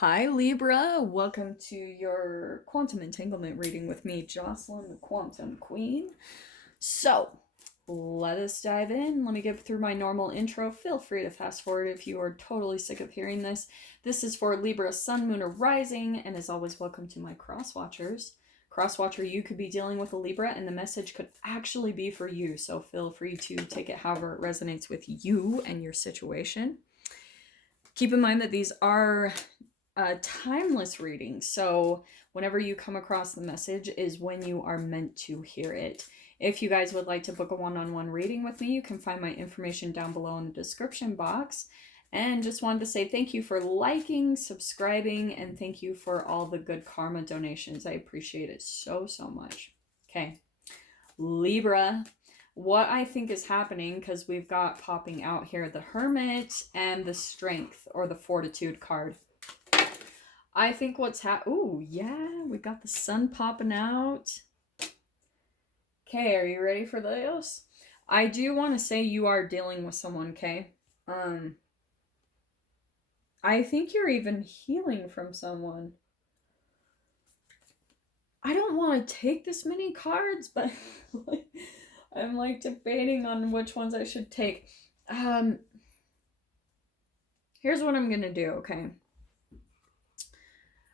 Hi Libra, welcome to your quantum entanglement reading with me, Jocelyn, the Quantum Queen. So, let us dive in. Let me get through my normal intro. Feel free to fast forward if you are totally sick of hearing this. This is for Libra, Sun, Moon, or Rising, and as always, welcome to my cross watchers. Cross watcher, you could be dealing with a Libra, and the message could actually be for you, so feel free to take it however it resonates with you and your situation. Keep in mind that these are timeless reading, so whenever you come across the message is when you are meant to hear it. If you guys would like to book a one-on-one reading with me, you can find my information down below in the description box. And just wanted to say thank you for liking, subscribing, and thank you for all the good karma donations. I appreciate it so much. Okay, Libra, what I think is happening, because we've got popping out here the Hermit and the Strength or the Fortitude card. I think what's ooh, yeah, we got the sun popping out. Okay, are you ready for this? I do want to say you are dealing with someone, okay? I think you're even healing from someone. I don't want to take this many cards, but I'm like debating on which ones I should take. Here's what I'm gonna do, okay?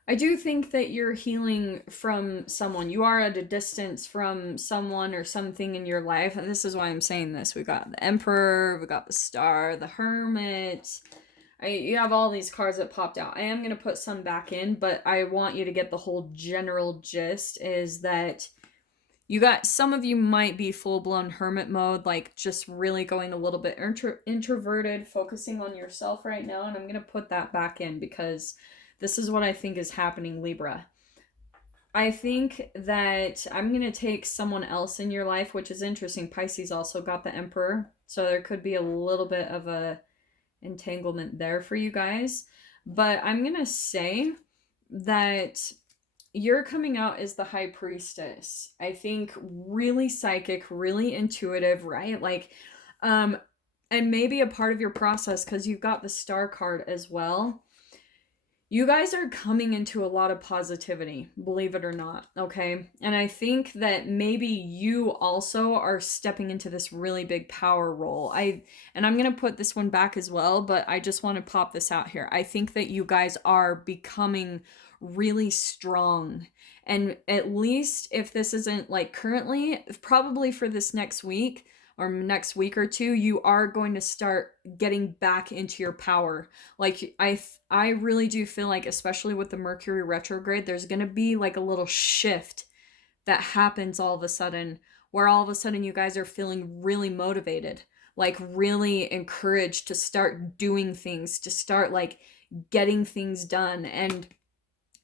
I do think that you're healing from someone. You are at a distance from someone or something in your life. And this is why I'm saying this. We got the Emperor, we got the Star, the Hermit. You have all these cards that popped out. I am going to put some back in, but I want you to get the whole general gist is that some of you might be full-blown hermit mode, like just really going a little bit introverted, focusing on yourself right now. And I'm going to put that back in because this is what I think is happening, Libra. I think that I'm going to take someone else in your life, which is interesting. Pisces also got the Emperor, so there could be a little bit of a entanglement there for you guys. But I'm going to say that you're coming out as the High Priestess. I think really psychic, really intuitive, right? Like, and maybe a part of your process, because you've got the Star card as well. You guys are coming into a lot of positivity, believe it or not, okay? And I think that maybe you also are stepping into this really big power role. And I'm going to put this one back as well, but I just want to pop this out here. I think that you guys are becoming really strong. And at least if this isn't like currently, probably for this next week, or next week or two, you are going to start getting back into your power. Like I really do feel like, especially with the Mercury retrograde, there's going to be like a little shift that happens all of a sudden, where all of a sudden you guys are feeling really motivated, like really encouraged to start doing things, to start like getting things done. And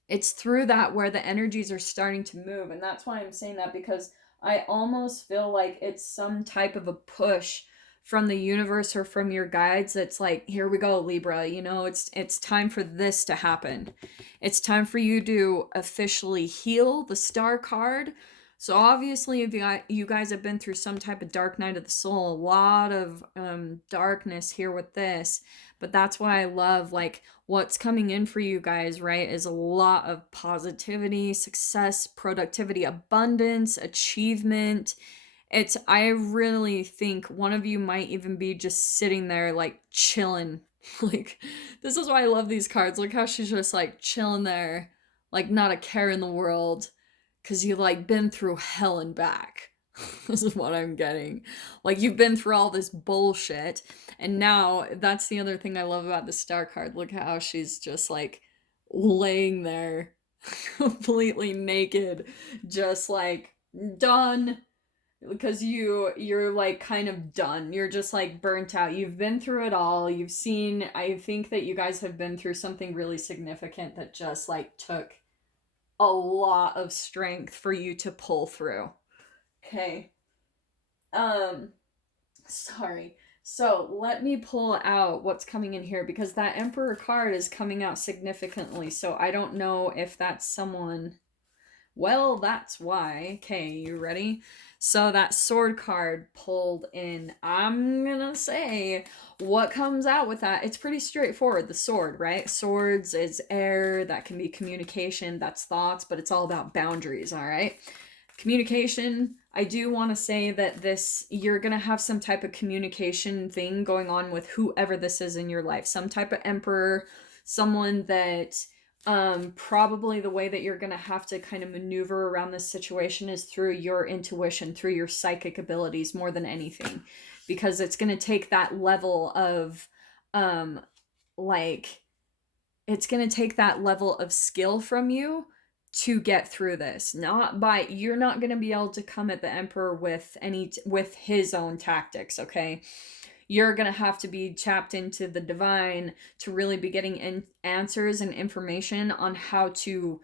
it's through that where the energies are starting to move. And that's why I'm saying that, because I almost feel like it's some type of a push from the universe or from your guides that's like, here we go, Libra, you know, it's time for this to happen. It's time for you to officially heal the Star card. So obviously, if you guys have been through some type of dark night of the soul, a lot of darkness here with this. But that's why I love, like, what's coming in for you guys, right, is a lot of positivity, success, productivity, abundance, achievement. I really think one of you might even be just sitting there, like, chilling. Like, this is why I love these cards. Look how she's just, like, chilling there, like, not a care in the world, because you've, like, been through hell and back. This is what I'm getting. Like, you've been through all this bullshit, and now that's the other thing I love about the Star card. Look how she's just like laying there completely naked, just like done, because you're like kind of done. You're just like burnt out. You've been through it all. You've seen, I think that you guys have been through something really significant that just like took a lot of strength for you to pull through. Okay. Sorry. So let me pull out what's coming in here, because that Emperor card is coming out significantly. So I don't know if that's someone Well, that's why. Okay, you ready? So that sword card pulled in. I'm gonna say what comes out with that. It's pretty straightforward. The sword, right? Swords is air. That can be communication. That's thoughts, but it's all about boundaries, all right? Communication. I do want to say that you're going to have some type of communication thing going on with whoever this is in your life. Some type of emperor, someone that probably the way that you're going to have to kind of maneuver around this situation is through your intuition, through your psychic abilities more than anything, because it's going to take that level of like it's going to take that level of skill from you to get through this. You're not going to be able to come at the emperor with his own tactics, okay? You're going to have to be tapped into the divine to really be getting answers and information on how to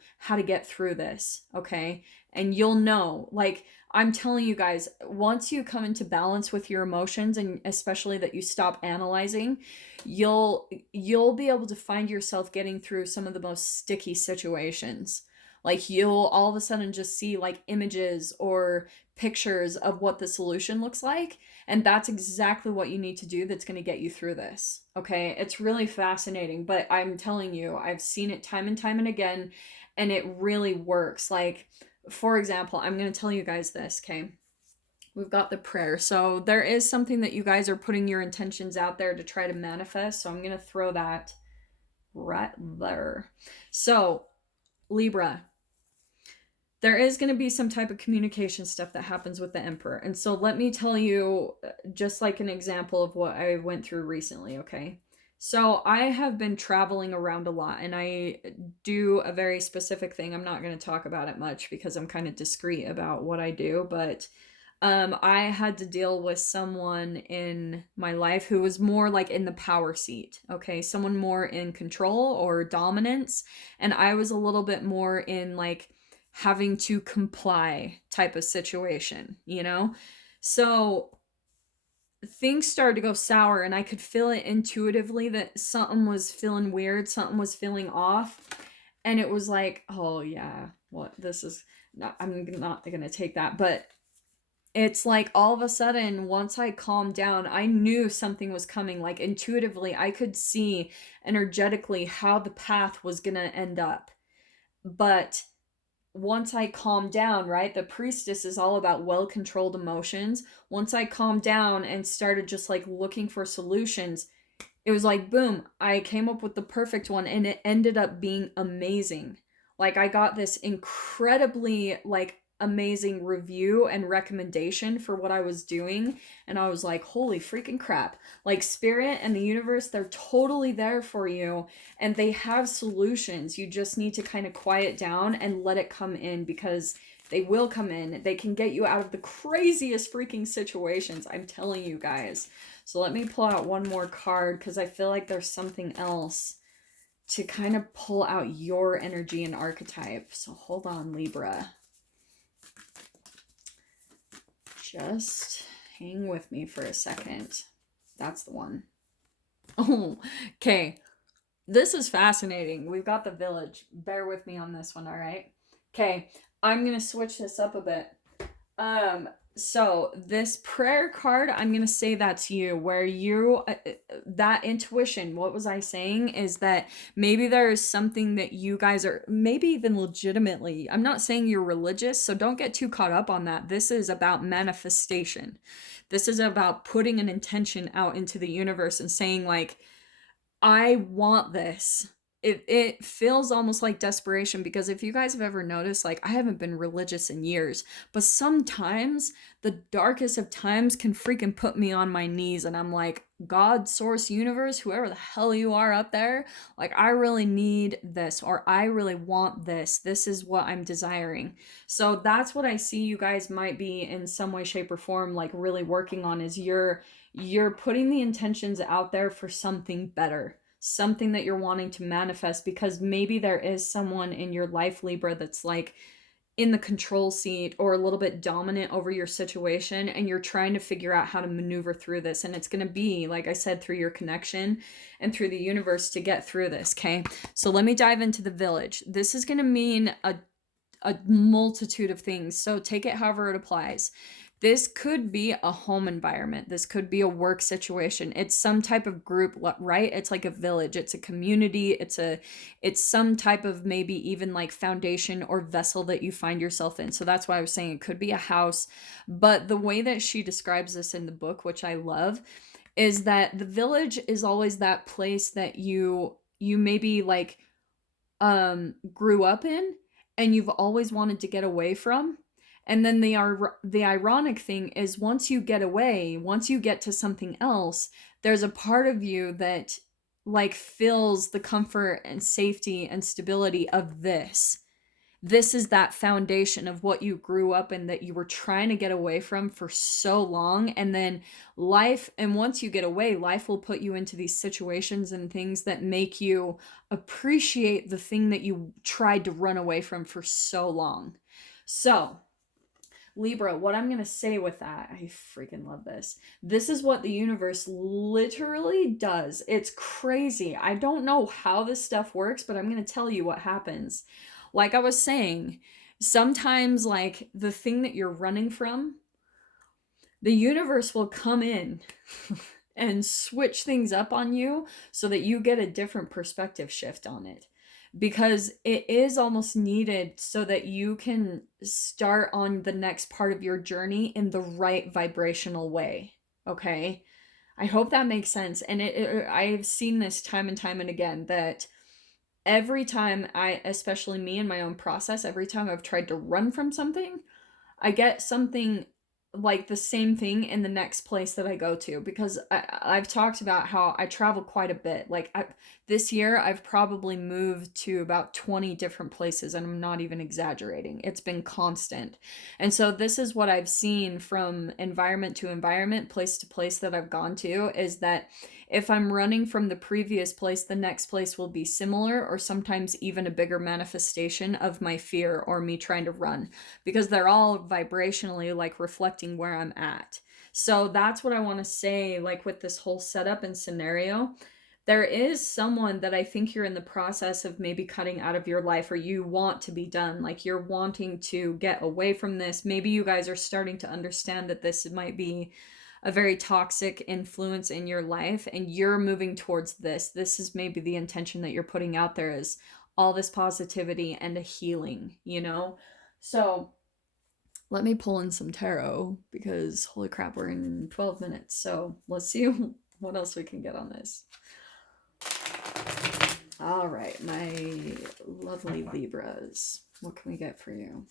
get through this, okay? And you'll know, like I'm telling you guys, once you come into balance with your emotions, and especially that you stop analyzing, you'll be able to find yourself getting through some of the most sticky situations. Like you'll all of a sudden just see like images or pictures of what the solution looks like, and that's exactly what you need to do that's going to get you through this. Okay? It's really fascinating, but I'm telling you, I've seen it time and time and again, and it really works. Like, for example, I'm going to tell you guys this, okay? We've got the prayer. So there is something that you guys are putting your intentions out there to try to manifest. So I'm going to throw that right there. So, Libra, there is going to be some type of communication stuff that happens with the emperor. And so let me tell you just like an example of what I went through recently, okay? So I have been traveling around a lot, and I do a very specific thing. I'm not going to talk about it much because I'm kind of discreet about what I do, but I had to deal with someone in my life who was more like in the power seat, okay? Someone more in control or dominance, and I was a little bit more in like having to comply type of situation, you know? So things started to go sour, and I could feel it intuitively that something was feeling weird, something was feeling off. And it was like, oh yeah, I'm not gonna take that. But it's like all of a sudden, once I calmed down, I knew something was coming. Like intuitively, I could see energetically how the path was gonna end up. But once I calmed down, right? The priestess is all about well-controlled emotions. Once I calmed down and started just like looking for solutions, it was like, boom, I came up with the perfect one, and it ended up being amazing. Like I got this incredibly like amazing review and recommendation for what I was doing, and I was like, holy freaking crap. Like spirit and the universe, they're totally there for you, and they have solutions. You just need to kind of quiet down and let it come in, because they will come in. They can get you out of the craziest freaking situations, I'm telling you guys. So let me pull out one more card, because I feel like there's something else to kind of pull out your energy and archetype. So hold on, Libra. Just hang with me for a second. That's the one. Oh, okay. This is fascinating. We've got the village. Bear with me on this one, all right? Okay, I'm going to switch this up a bit. So this prayer card, I'm going to say that's you, where that intuition, what was I saying, is that maybe there is something that you guys are, maybe even legitimately, I'm not saying you're religious, so don't get too caught up on that. This is about manifestation. This is about putting an intention out into the universe and saying like, I want this. It feels almost like desperation, because if you guys have ever noticed, like I haven't been religious in years, but sometimes the darkest of times can freaking put me on my knees, and I'm like, God, source, universe, whoever the hell you are up there, like I really need this, or I really want this. This is what I'm desiring. So that's what I see you guys might be in some way, shape, or form like really working on, is you're putting the intentions out there for something better, something that you're wanting to manifest, because maybe there is someone in your life, Libra, that's like in the control seat or a little bit dominant over your situation, and you're trying to figure out how to maneuver through this. And it's going to be, like I said, through your connection and through the universe to get through this, okay? So let me dive into the village. This is going to mean a multitude of things. So take it however it applies. This could be a home environment. This could be a work situation. It's some type of group, right? It's like a village. It's a community. It's some type of maybe even like foundation or vessel that you find yourself in. So that's why I was saying it could be a house. But the way that she describes this in the book, which I love, is that the village is always that place that you maybe like grew up in and you've always wanted to get away from. And then the ironic thing is once you get away, once you get to something else, there's a part of you that like feels the comfort and safety and stability of this. This is that foundation of what you grew up in that you were trying to get away from for so long. And then life, and once you get away, life will put you into these situations and things that make you appreciate the thing that you tried to run away from for so long. So, Libra, what I'm going to say with that, I freaking love this. This is what the universe literally does. It's crazy. I don't know how this stuff works, but I'm going to tell you what happens. Like I was saying, sometimes like the thing that you're running from, the universe will come in and switch things up on you so that you get a different perspective shift on it. Because it is almost needed so that you can start on the next part of your journey in the right vibrational way. Okay? I hope that makes sense. And I've seen this time and time and again that every time especially me in my own process, every time I've tried to run from something, I get something like the same thing in the next place that I go to, because I've talked about how I travel quite a bit. Like this year, I've probably moved to about 20 different places, and I'm not even exaggerating. It's been constant. And so this is what I've seen from environment to environment, place to place that I've gone to, is that if I'm running from the previous place, the next place will be similar or sometimes even a bigger manifestation of my fear or me trying to run, because they're all vibrationally like reflecting where I'm at. So that's what I want to say, like with this whole setup and scenario. There is someone that I think you're in the process of maybe cutting out of your life, or you want to be done. Like you're wanting to get away from this. Maybe you guys are starting to understand that this might be a very toxic influence in your life and you're moving towards this. This is maybe the intention that you're putting out there, is all this positivity and a healing, you know? So let me pull in some tarot, because holy crap, we're in 12 minutes. So let's see what else we can get on this. All right, my lovely Libras, what can we get for you?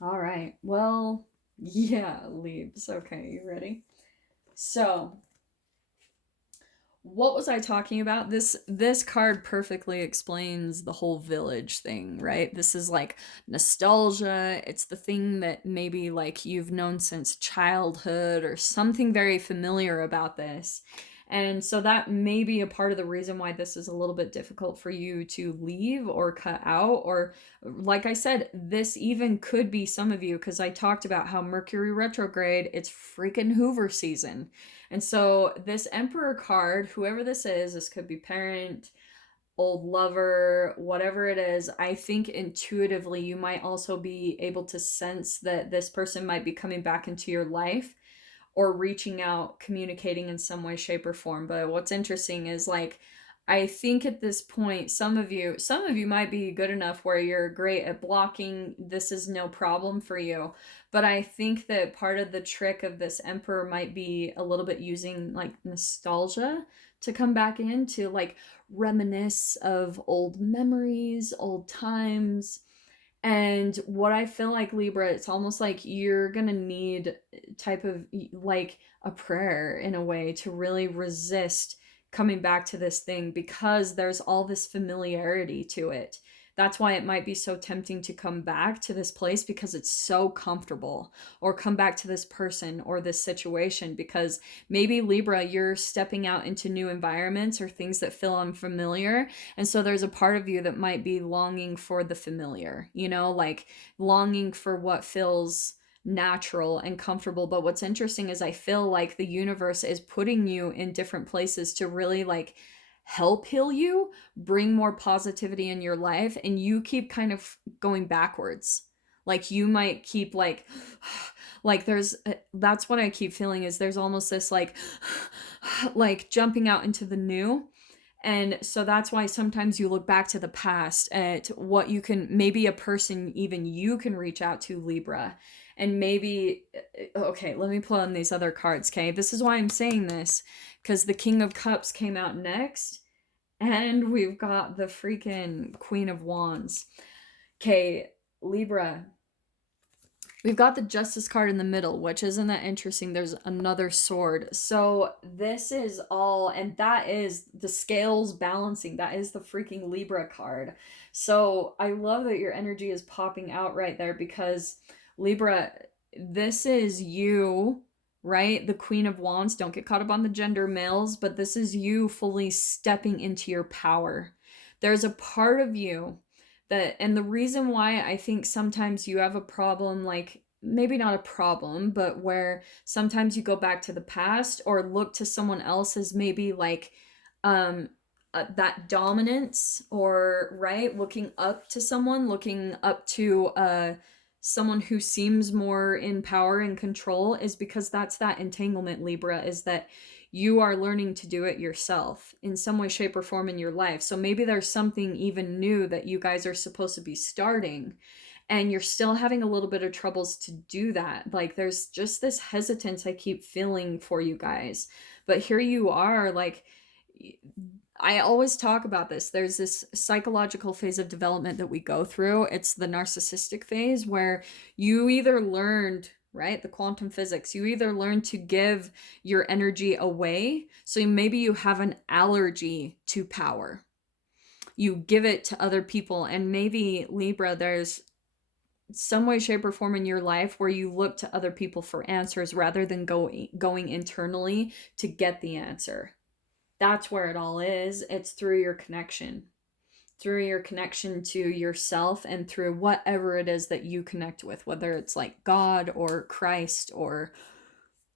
All right, well, yeah, Libs. Okay, you ready? So, what was I talking about? This card perfectly explains the whole village thing, right? This is like nostalgia. It's the thing that maybe like you've known since childhood or something very familiar about this. And so that may be a part of the reason why this is a little bit difficult for you to leave or cut out. Or like I said, this even could be some of you, because I talked about how Mercury retrograde, it's freaking Hoover season. And so this Emperor card, whoever this could be parent, old lover, whatever it is, I think intuitively you might also be able to sense that this person might be coming back into your life or reaching out, communicating in some way, shape, or form. But what's interesting is like, I think at this point, some of you might be good enough where you're great at blocking. This is no problem for you. But I think that part of the trick of this Emperor might be a little bit using like nostalgia to come back in, to like reminisce of old memories, old times. And what I feel like, Libra, it's almost like you're gonna need type of like a prayer in a way to really resist coming back to this thing, because there's all this familiarity to it. That's why it might be so tempting to come back to this place, because it's so comfortable, or come back to this person or this situation, because maybe Libra, you're stepping out into new environments or things that feel unfamiliar. And so there's a part of you that might be longing for the familiar, you know, like longing for what feels natural and comfortable. But what's interesting is I feel like the universe is putting you in different places to really like help heal you, bring more positivity in your life, and you keep kind of going backwards. Like you might keep like there's that's what I keep feeling is there's almost this like jumping out into the new. And so that's why sometimes you look back to the past at what you can, maybe a person even you can reach out to, Libra. And maybe, okay, let me pull on these other cards, okay? This is why I'm saying this, because the King of Cups came out next, and we've got the freaking Queen of Wands. Okay, Libra. We've got the Justice card in the middle, which isn't that interesting. There's another sword. So this is all, and that is the scales balancing. That is the freaking Libra card. So I love that your energy is popping out right there because Libra, this is you, right? The Queen of Wands. Don't get caught up on the gender males, but this is you fully stepping into your power. There's a part of you that, and the reason why I think sometimes you have a problem, like maybe not a problem, but where sometimes you go back to the past or look to someone else as maybe like that dominance, or right, looking up to someone, looking up to someone who seems more in power and control, is because that's that entanglement, Libra, is that you are learning to do it yourself in some way, shape, or form in your life. So maybe there's something even new that you guys are supposed to be starting, and you're still having a little bit of troubles to do that. Like there's just this hesitance I keep feeling for you guys. But here you are, like, I always talk about this. There's this psychological phase of development that we go through. It's the narcissistic phase where you either learned, right, the quantum physics, you either learn to give your energy away. So maybe you have an allergy to power. You give it to other people. And maybe, Libra, there's some way, shape, or form in your life where you look to other people for answers rather than going internally to get the answer. That's where it all is. It's through your connection to yourself, and through whatever it is that you connect with, whether it's like God or Christ or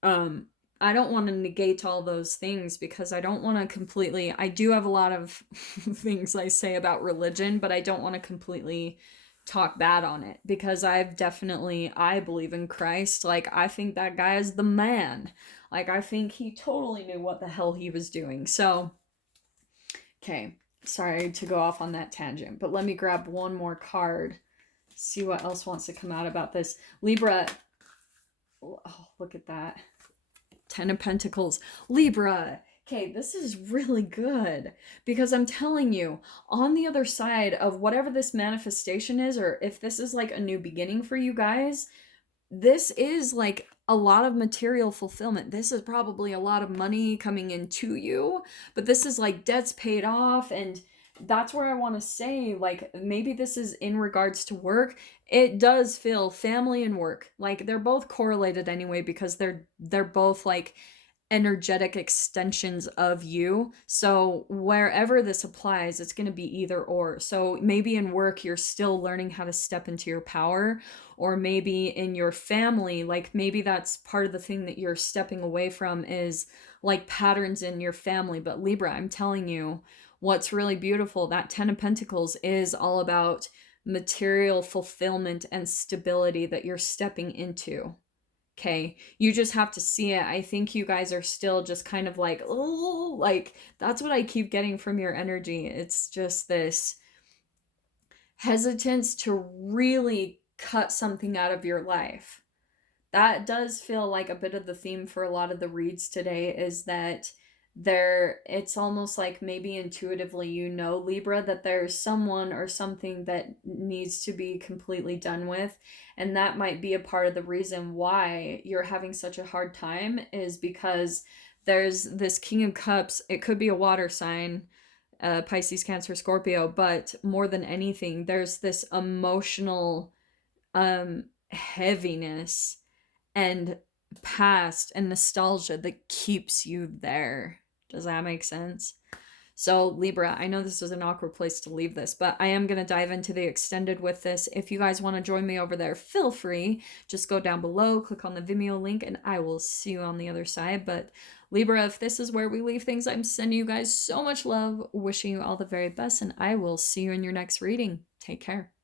I don't want to negate all those things because I don't want to completely, I do have a lot of things I say about religion, but I don't want to completely talk bad on it because I believe in Christ. Like I think that guy is the man. Like I think he totally knew what the hell he was doing. So, okay, sorry to go off on that tangent, but let me grab one more card. See what else wants to come out about this. Libra. Oh, look at that. 10 of Pentacles. Libra. Okay, this is really good because I'm telling you, on the other side of whatever this manifestation is, or if this is like a new beginning for you guys, this is like a lot of material fulfillment. This is probably a lot of money coming into you, but this is like debts paid off. And that's where I want to say, like, maybe this is in regards to work. It does feel family and work. Like they're both correlated anyway, because they're both like energetic extensions of you. So wherever this applies, it's going to be either or. So maybe in work, you're still learning how to step into your power, or maybe in your family, like maybe that's part of the thing that you're stepping away from is like patterns in your family. But Libra, I'm telling you, what's really beautiful, that 10 of Pentacles is all about material fulfillment and stability that you're stepping into. Okay, you just have to see it. I think you guys are still just kind of like, oh, like that's what I keep getting from your energy. It's just this hesitance to really cut something out of your life. That does feel like a bit of the theme for a lot of the reads today, is that it's almost like maybe intuitively, Libra, that there's someone or something that needs to be completely done with. And that might be a part of the reason why you're having such a hard time, is because there's this King of Cups. It could be a water sign, Pisces, Cancer, Scorpio, but more than anything, there's this emotional heaviness and past and nostalgia that keeps you there. Does that make sense? So, Libra, I know this is an awkward place to leave this, but I am going to dive into the extended with this. If you guys want to join me over there, feel free. Just go down below, click on the Vimeo link, and I will see you on the other side. But, Libra, if this is where we leave things, I'm sending you guys so much love, wishing you all the very best, and I will see you in your next reading. Take care.